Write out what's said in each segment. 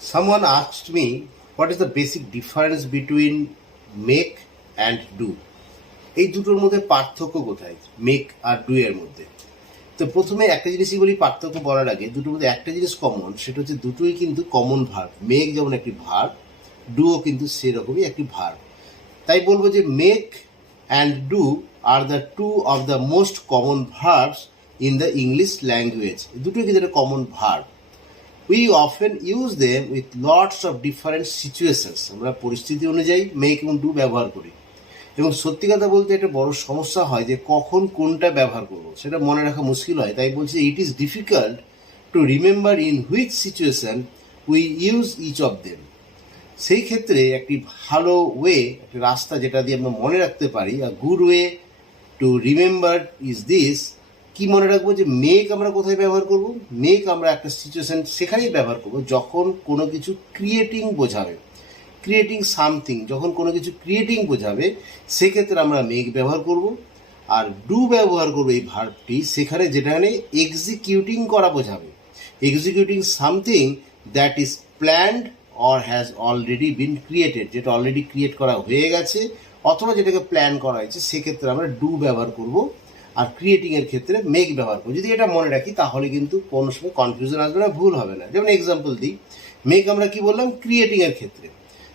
Someone asked me, what is the basic difference between make and do? এই দুটোর মধ্যে পার্থক্য কোথায়, মেক আর ডু এর মধ্যে? তো প্রথমে একটা জিনিসই বলি, পার্থক্য বলার আগে দুটোর মধ্যে একটা জিনিস কমন, সেটা হচ্ছে দুটোই কিন্তু কমন ভার্ব। মেক যেমন একটি ভার্ব, ডুও কিন্তু সেরকমই একটি ভার্ব। তাই বলবো যে make and do are the two of the most common verbs in the English language. দুটোই কিন্তু একটা common verb. We often use them with lots of different situations. আমরা পরিস্থিতি অনুযায়ী মেক এবং ডু ব্যবহার করি, এবং সত্যি কথা বলতে একটা বড় সমস্যা হয় যে কখন কোনটা ব্যবহার করবো সেটা মনে রাখা মুশকিল হয়। তাই বলছি it is difficult to remember in which situation we use each of them. সেই ক্ষেত্রে একটি ভালো ওয়ে, একটা রাস্তা যেটা দিয়ে আমরা মনে রাখতে পারি, a good way to remember is this. কি মনে রাখবো যে মেক আমরা কোথায় ব্যবহার করব? মেক আমরা একটা সিচুয়েশন সেখানেই ব্যবহার করব যখন কোনো কিছু ক্রিয়েটিং বোঝাবে, ক্রিয়েটিং সামথিং, যখন কোনো কিছু ক্রিয়েটিং বোঝাবে সেক্ষেত্রে আমরা মেক ব্যবহার করব। আর ডু ব্যবহার করবো এই ভার্বটি সেখানে যেখানে এক্সিকিউটিং করা বোঝাবে, executing something that is planned or has already been created, যেটা অলরেডি ক্রিয়েট করা হয়ে গেছে অথবা যেটাকে প্ল্যান করা হয়েছে, সেক্ষেত্রে আমরা ডু ব্যবহার করব। আর ক্রিয়েটিংয়ের ক্ষেত্রে মেক ব্যবহার করবো। যদি এটা মনে রাখি তাহলে কিন্তু কোনো সময় কনফিউশন আসবে না, ভুল হবে না। যেমন এক্সাম্পল দিই, মেক আমরা কি বললাম ক্রিয়েটিংয়ের ক্ষেত্রে।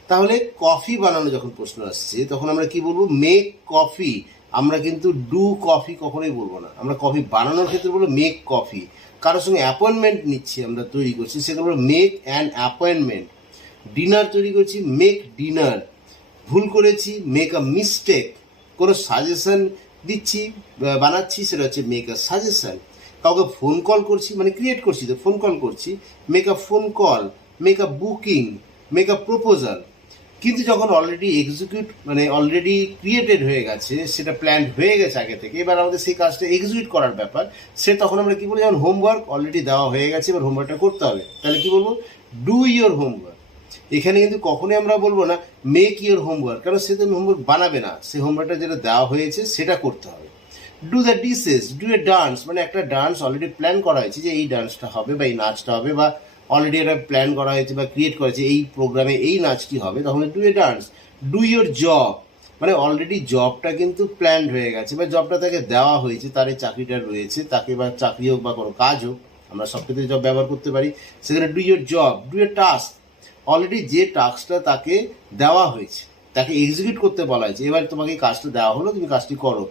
তাহলে কফি বানানো যখন প্রশ্ন আসছে তখন আমরা কি বলবো? Make coffee. আমরা কিন্তু ডু কফি কখনোই বলবো না। আমরা কফি বানানোর ক্ষেত্রে বলবো মেক কফি। কারোর সঙ্গে অ্যাপয়েন্টমেন্ট নিচ্ছি, আমরা তৈরি করছি, সেখানে বলবো মেক অ্যান অ্যাপয়েন্টমেন্ট। ডিনার তৈরি করছি, মেক ডিনার। ভুল করেছি, মেক আ মিস্টেক। কোনো সাজেশন দিচ্ছি, বানাচ্ছি, সেটা হচ্ছে মেক আ সাজেশন। কাউকে ফোন কল করছি, মানে ক্রিয়েট করছি তো ফোন কল করছি, make a phone call, make a booking, make a proposal. কিন্তু যখন অলরেডি এক্সিকিউট মানে অলরেডি ক্রিয়েটেড হয়ে গেছে, সেটা প্ল্যান হয়ে গেছে আগে থেকে, এবার আমাদের সেই কাজটা এক্সিকিউট করার ব্যাপার, সে তখন আমরা কি বলি, যেমন হোমওয়ার্ক অলরেডি দেওয়া হয়ে গেছে, এবার হোমওয়ার্কটা করতে হবে, তাহলে কি বলবো? Do your homework. এখানে কিন্তু কখনোই আমরা বলবো না মেক ইয়োর হোমওয়ার্ক, কারণ সে তো হোমওয়ার্ক বানাবে না, সে হোমওয়ার্কটা যেটা দেওয়া হয়েছে সেটা করতে হবে। Do the dishes, do a dance, মানে একটা ডান্স অলরেডি প্ল্যান করা হয়েছে যে এই ডান্সটা হবে বা এই নাচটা হবে, বা অলরেডি একটা প্ল্যান করা হয়েছে বা ক্রিয়েট করা হয়েছে এই প্রোগ্রামে এই নাচটি হবে, তখন do a dance. Do your job, মানে অলরেডি জবটা কিন্তু প্ল্যান্ড হয়ে গেছে বা জবটা তাকে দেওয়া হয়েছে, তার এই চাকরিটা রয়েছে, তাকে বা চাকরি হোক বা কোনো কাজ হোক, আমরা সব ক্ষেত্রে জব ব্যবহার করতে পারি, সেখানে do your job. Do a task, already যে টাস্কটা তাকে দেওয়া হয়েছে, তাকে এক্সিকিউট করতে বলা হয়েছে, এবার তোমাকে এই কাজটা দেওয়া হলো, তুমি কাজটি করো,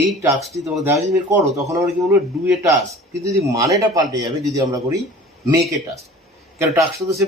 এই টাস্কটি তোমাকে দেওয়া হয়েছে, তুমি করো, তখন আমরা কি বলবো? Do a task. কিন্তু যদি মানেটা পাল্টে যাবে যদি আমরা করি মেক এ টাস্ক, কেন টাস্কটা তো সে